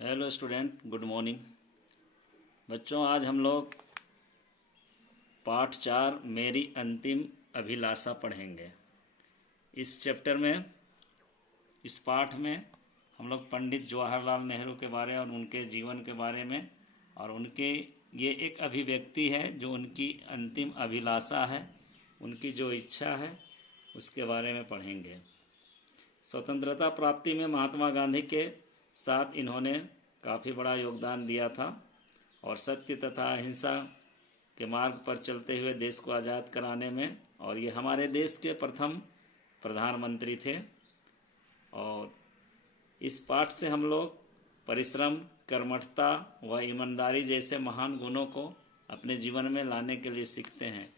Hello student, good morning. बच्चों, आज हम लोग पाठ 4 मेरी अंतिम अभिलाषा पढ़ेंगे। इस चैप्टर में, इस पाठ में हम लोग पंडित जवाहरलाल नेहरू के बारे और उनके जीवन के बारे में और उनके ये एक अभिव्यक्ति है जो उनकी अंतिम अभिलाषा है, उनकी जो इच्छा है उसके बारे में पढ़ेंगे। स्वतंत्रता प्राप्ति में महात्मा गांधी के साथ इन्होंने काफ़ी बड़ा योगदान दिया था और सत्य तथा अहिंसा के मार्ग पर चलते हुए देश को आज़ाद कराने में, और ये हमारे देश के प्रथम प्रधानमंत्री थे। और इस पाठ से हम लोग परिश्रम, कर्मठता व ईमानदारी जैसे महान गुणों को अपने जीवन में लाने के लिए सीखते हैं।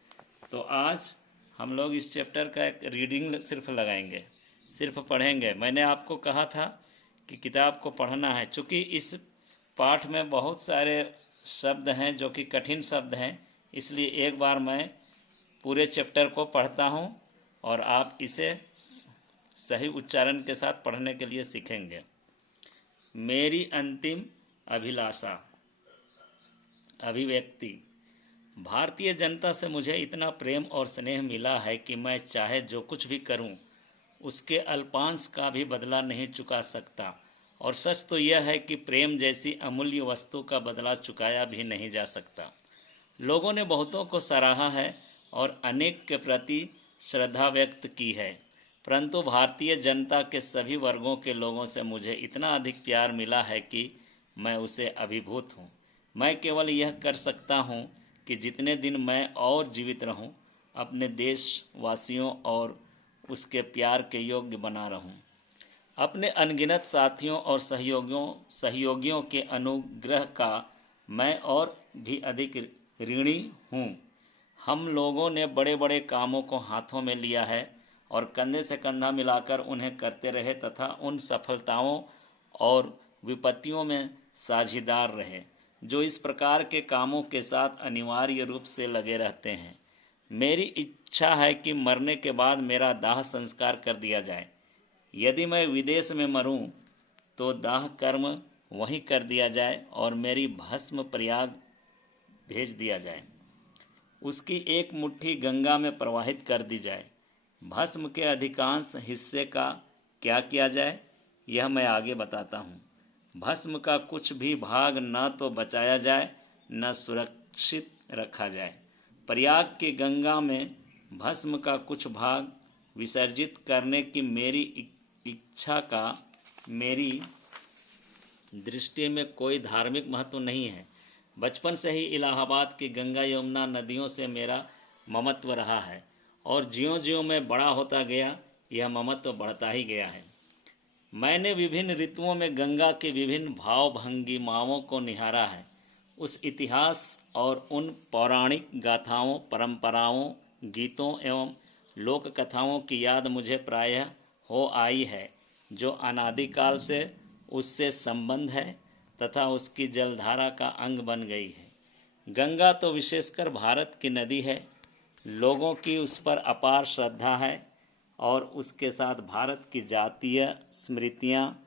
तो आज हम लोग इस चैप्टर का एक रीडिंग सिर्फ लगाएंगे, सिर्फ पढ़ेंगे। मैंने आपको कहा था कि किताब को पढ़ना है। चूँकि इस पाठ में बहुत सारे शब्द हैं जो कि कठिन शब्द हैं, इसलिए एक बार मैं पूरे चैप्टर को पढ़ता हूं और आप इसे सही उच्चारण के साथ पढ़ने के लिए सीखेंगे। मेरी अंतिम अभिलाषा। अभिव्यक्ति। भारतीय जनता से मुझे इतना प्रेम और स्नेह मिला है कि मैं चाहे जो कुछ भी करूं, उसके अल्पांश का भी बदला नहीं चुका सकता। और सच तो यह है कि प्रेम जैसी अमूल्य वस्तु का बदला चुकाया भी नहीं जा सकता। लोगों ने बहुतों को सराहा है और अनेक के प्रति श्रद्धा व्यक्त की है, परंतु भारतीय जनता के सभी वर्गों के लोगों से मुझे इतना अधिक प्यार मिला है कि मैं उसे अभिभूत हूँ। मैं केवल यह कर सकता हूँ कि जितने दिन मैं और जीवित रहूँ, अपने देशवासियों और उसके प्यार के योग्य बना रहूं। अपने अनगिनत साथियों और सहयोगियों के अनुग्रह का मैं और भी अधिक ऋणी हूं। हम लोगों ने बड़े बड़े कामों को हाथों में लिया है और कंधे से कंधा मिलाकर उन्हें करते रहे तथा उन सफलताओं और विपत्तियों में साझीदार रहे जो इस प्रकार के कामों के साथ अनिवार्य रूप से लगे रहते हैं। मेरी इच्छा है कि मरने के बाद मेरा दाह संस्कार कर दिया जाए। यदि मैं विदेश में मरूं तो दाह कर्म वहीं कर दिया जाए और मेरी भस्म प्रयाग भेज दिया जाए। उसकी एक मुट्ठी गंगा में प्रवाहित कर दी जाए। भस्म के अधिकांश हिस्से का क्या किया जाए, यह मैं आगे बताता हूँ। भस्म का कुछ भी भाग न तो बचाया जाए न सुरक्षित रखा जाए। प्रयाग की गंगा में भस्म का कुछ भाग विसर्जित करने की मेरी इच्छा का मेरी दृष्टि में कोई धार्मिक महत्व नहीं है। बचपन से ही इलाहाबाद की गंगा यमुना नदियों से मेरा ममत्व रहा है और ज्यों-ज्यों मैं बड़ा होता गया, यह ममत्व बढ़ता ही गया है। मैंने विभिन्न ऋतुओं में गंगा के विभिन्न भाव भंगिमाओं को निहारा है। उस इतिहास और उन पौराणिक गाथाओं, परंपराओं, गीतों एवं लोक कथाओं की याद मुझे प्रायः हो आई है जो अनादिकाल से उससे संबंध है तथा उसकी जलधारा का अंग बन गई है। गंगा तो विशेषकर भारत की नदी है। लोगों की उस पर अपार श्रद्धा है और उसके साथ भारत की जातीय स्मृतियाँ,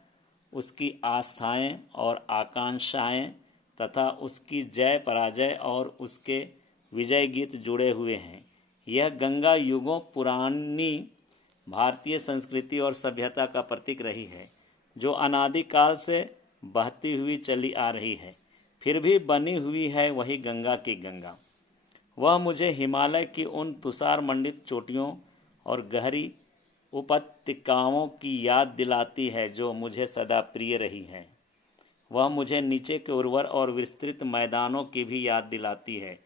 उसकी आस्थाएं और आकांक्षाएं तथा उसकी जय पराजय और उसके विजय गीत जुड़े हुए हैं। यह गंगा युगों पुरानी भारतीय संस्कृति और सभ्यता का प्रतीक रही है जो अनादिकाल से बहती हुई चली आ रही है, फिर भी बनी हुई है वही गंगा की गंगा। वह मुझे हिमालय की उन तुषार मंडित चोटियों और गहरी उपत्यकाओं की याद दिलाती है जो मुझे सदा प्रिय रही है। वह मुझे नीचे के उर्वर और विस्तृत मैदानों की भी याद दिलाती है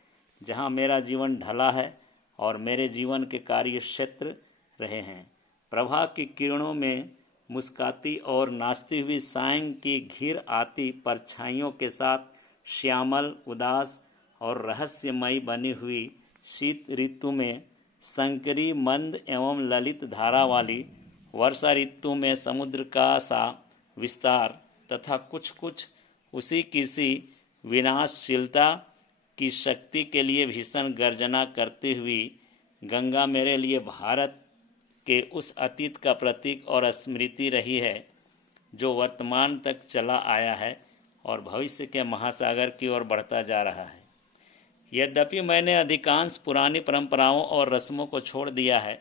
जहाँ मेरा जीवन ढला है और मेरे जीवन के कार्य क्षेत्र रहे हैं। प्रभा की किरणों में मुस्काती और नाचती हुई सायं की घिर आती परछाइयों के साथ श्यामल, उदास और रहस्यमयी बनी हुई शीत ऋतु में संकरी, मंद एवं ललित धारा वाली वर्षा ऋतु में समुद्र का सा विस्तार तथा कुछ कुछ उसी की सी विनाशशीलता की शक्ति के लिए भीषण गर्जना करती हुई गंगा मेरे लिए भारत के उस अतीत का प्रतीक और स्मृति रही है जो वर्तमान तक चला आया है और भविष्य के महासागर की ओर बढ़ता जा रहा है। यद्यपि मैंने अधिकांश पुरानी परंपराओं और रस्मों को छोड़ दिया है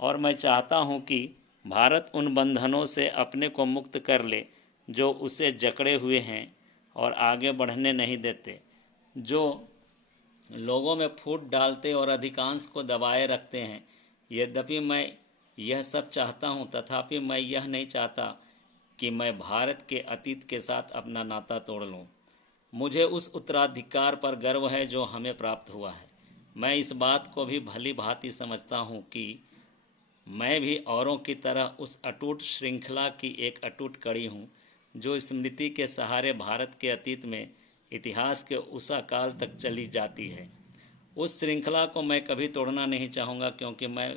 और मैं चाहता हूं कि भारत उन बंधनों से अपने को मुक्त कर ले जो उसे जकड़े हुए हैं और आगे बढ़ने नहीं देते, जो लोगों में फूट डालते और अधिकांश को दबाए रखते हैं। यद्यपि मैं यह सब चाहता हूं, तथापि मैं यह नहीं चाहता कि मैं भारत के अतीत के साथ अपना नाता तोड़ लूं। मुझे उस उत्तराधिकार पर गर्व है जो हमें प्राप्त हुआ है। मैं इस बात को भी भली भांति समझता हूं कि मैं भी औरों की तरह उस अटूट श्रृंखला की एक अटूट कड़ी हूं जो स्मृति के सहारे भारत के अतीत में इतिहास के उस काल तक चली जाती है। उस श्रृंखला को मैं कभी तोड़ना नहीं चाहूँगा, क्योंकि मैं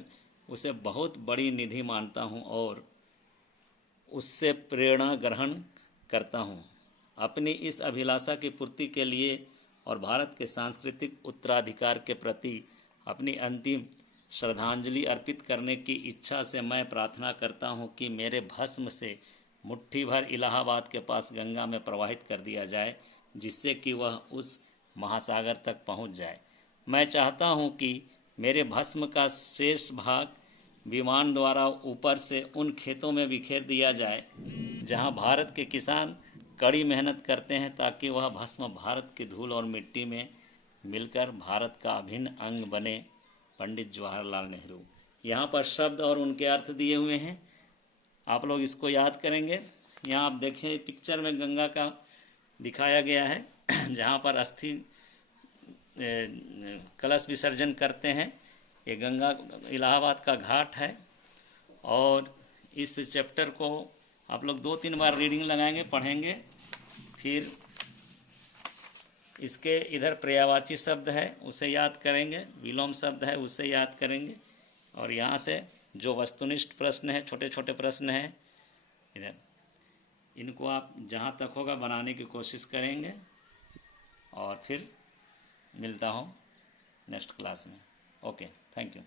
उसे बहुत बड़ी निधि मानता हूँ और उससे प्रेरणा ग्रहण करता हूँ। अपनी इस अभिलाषा की पूर्ति के लिए और भारत के सांस्कृतिक उत्तराधिकार के प्रति अपनी अंतिम श्रद्धांजलि अर्पित करने की इच्छा से मैं प्रार्थना करता हूँ कि मेरे भस्म से मुट्ठी भर इलाहाबाद के पास गंगा में प्रवाहित कर दिया जाए, जिससे कि वह उस महासागर तक पहुँच जाए। मैं चाहता हूँ कि मेरे भस्म का शेष भाग विमान द्वारा ऊपर से उन खेतों में बिखेर दिया जाए जहाँ भारत के किसान कड़ी मेहनत करते हैं, ताकि वह भस्म भारत की धूल और मिट्टी में मिलकर भारत का अभिन्न अंग बने। पंडित जवाहरलाल नेहरू। यहाँ पर शब्द और उनके अर्थ दिए हुए हैं, आप लोग इसको याद करेंगे। यहाँ आप देखें पिक्चर में गंगा का दिखाया गया है जहाँ पर अस्थि कलश विसर्जन करते हैं। ये गंगा इलाहाबाद का घाट है और इस चैप्टर को आप लोग 2-3 बार रीडिंग लगाएंगे, पढ़ेंगे। फिर इसके इधर पर्यायवाची शब्द है उसे याद करेंगे, विलोम शब्द है उसे याद करेंगे, और यहाँ से जो वस्तुनिष्ठ प्रश्न है, छोटे छोटे प्रश्न हैं इधर, इनको आप जहाँ तक होगा बनाने की कोशिश करेंगे। और फिर मिलता हूँ नेक्स्ट क्लास में। Okay, thank you.